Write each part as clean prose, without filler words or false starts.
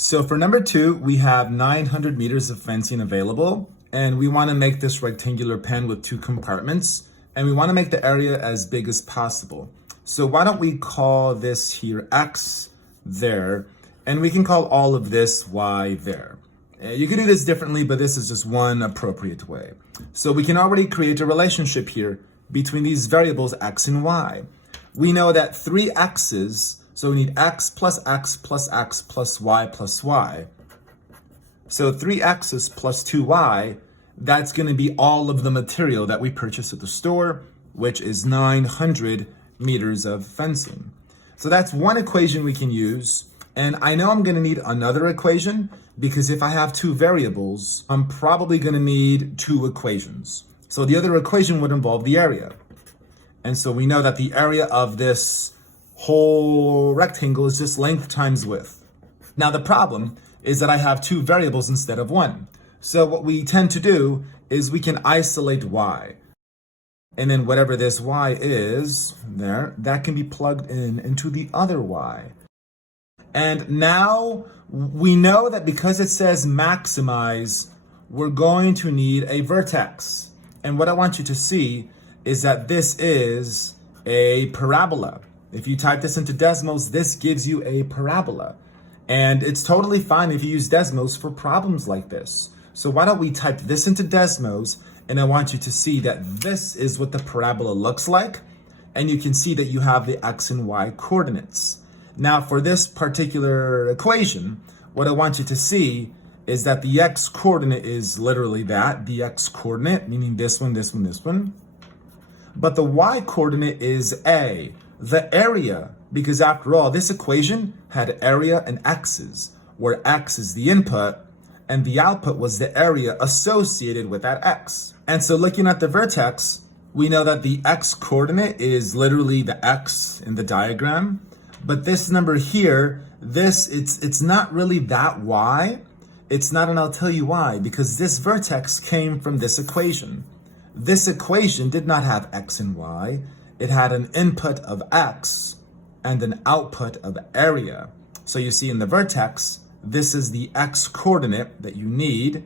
So for number 2, we have 900 meters of fencing available, and we want to make this rectangular pen with 2 compartments, and we want to make the area as big as possible. So why don't we call this here X there, and we can call all of this Y there. You can do this differently, but this is just one appropriate way. So we can already create a relationship here between these variables X and Y. We know that 3 X's, so we need X plus X plus X plus Y plus Y. So 3 X's plus 2Y, that's going to be all of the material that we purchased at the store, which is 900 meters of fencing. So that's one equation we can use. And I know I'm going to need another equation because if I have 2 variables, I'm probably going to need 2 equations. So the other equation would involve the area. And so we know that the area of this whole rectangle is just length times width. Now the problem is that I have 2 variables instead of 1. So what we tend to do is we can isolate y. And then whatever this y is there, that can be plugged into the other y. And now we know that because it says maximize, we're going to need a vertex. And what I want you to see is that this is a parabola. If you type this into Desmos, this gives you a parabola. And it's totally fine if you use Desmos for problems like this. So why don't we type this into Desmos, and I want you to see that this is what the parabola looks like. And you can see that you have the X and Y coordinates. Now for this particular equation, what I want you to see is that the X coordinate is literally that, the X coordinate, meaning this one, this one, this one. But the Y coordinate is A, the area, because after all, this equation had area and X's, where X is the input and the output was the area associated with that X. And so looking at the vertex, we know that the X coordinate is literally the X in the diagram, but this number here, it's not really that Y. It's not, and I'll tell you why, because this vertex came from this equation. This equation did not have X and Y. It had an input of X and an output of area. So you see in the vertex, this is the X coordinate that you need,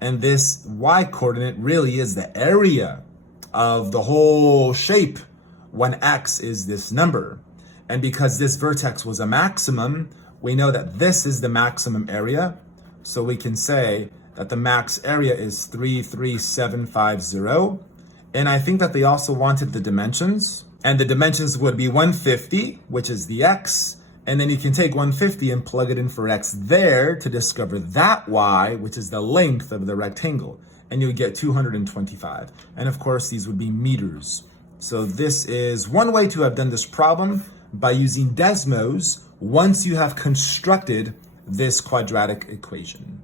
and this Y coordinate really is the area of the whole shape when X is this number. And because this vertex was a maximum, we know that this is the maximum area. So we can say that the max area is 33750. And I think that they also wanted the dimensions. And the dimensions would be 150, which is the X. And then you can take 150 and plug it in for X there to discover that Y, which is the length of the rectangle. And you'll get 225. And of course, these would be meters. So this is one way to have done this problem by using Desmos once you have constructed this quadratic equation.